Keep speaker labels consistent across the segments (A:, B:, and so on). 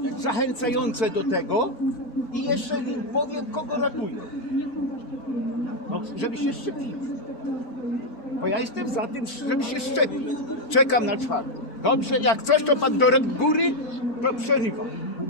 A: zachęcające do tego i jeszcze im powiem, kogo ratuję. No, żeby się szczepili. Bo ja jestem za tym, żeby się szczepić. Czekam na czwartek. Dobrze, jak coś, to pan do góry, to przerywa.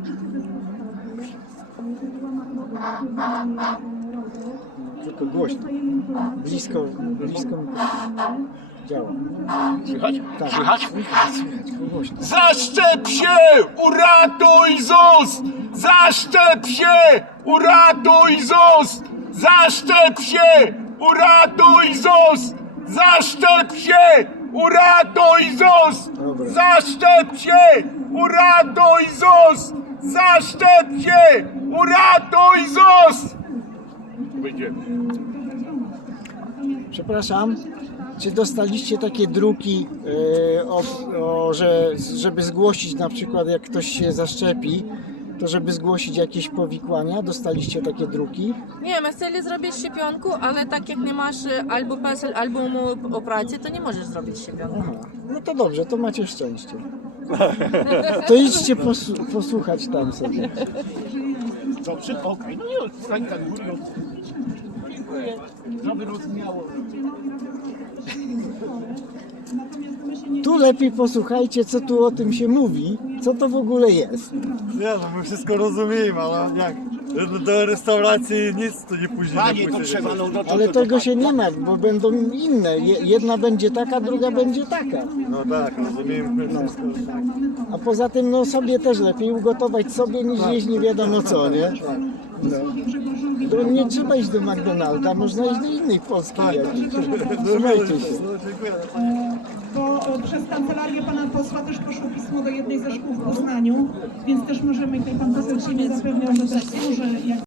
B: Tylko głośno. Blisko działa.
A: Słychać?
B: Tak.
A: Słychać?
B: Słychać, tylko głośno.
A: Zaszczep się! Uratuj ZUS! Zaszczep się! Uratuj ZUS! Zaszczep się! Uratuj ZUS! Zaszczep się! Uratuj ZUS!
B: Dobra.
A: Zaszczep się! Uratuj ZUS! Zaszczep się! Uratuj ZUS! Będziemy.
B: Przepraszam, czy dostaliście takie druki, żeby zgłosić na przykład jak ktoś się zaszczepi, to żeby zgłosić jakieś powikłania? Dostaliście takie druki?
C: Nie, my chcieli zrobić szczepionkę, ale tak jak nie masz albo PESEL, albo umowy o pracy, to nie możesz zrobić szczepionki.
B: Aha, no to dobrze, to macie szczęście. To idźcie posłuchać tam sobie.
A: Dobrze? Okej. No nie, stań tam górą. Dziękuję. Żeby rozumiało.
B: Tu lepiej posłuchajcie, co tu o tym się mówi, co to w ogóle jest.
D: Nie, no my wszystko rozumiemy, ale jak do restauracji nic to nie później.
A: Panie,
D: nie
A: to trzeba, no to...
B: Ale tego się nie ma, bo będą inne. Jedna będzie taka, druga będzie taka.
D: No tak, rozumiemy wszystko.
B: A poza tym no sobie też lepiej ugotować sobie niż jeść nie wiadomo co, nie? No. To nie trzeba iść do McDonalda, można iść do innych polskich jakichś. Trzymajcie się.
D: No, dziękuję.
E: Bo przez kancelarię pana posła też poszło pismo do jednej ze szkół w Poznaniu, więc też możemy, tutaj pan poseł się nie zapewniał, że też służy jak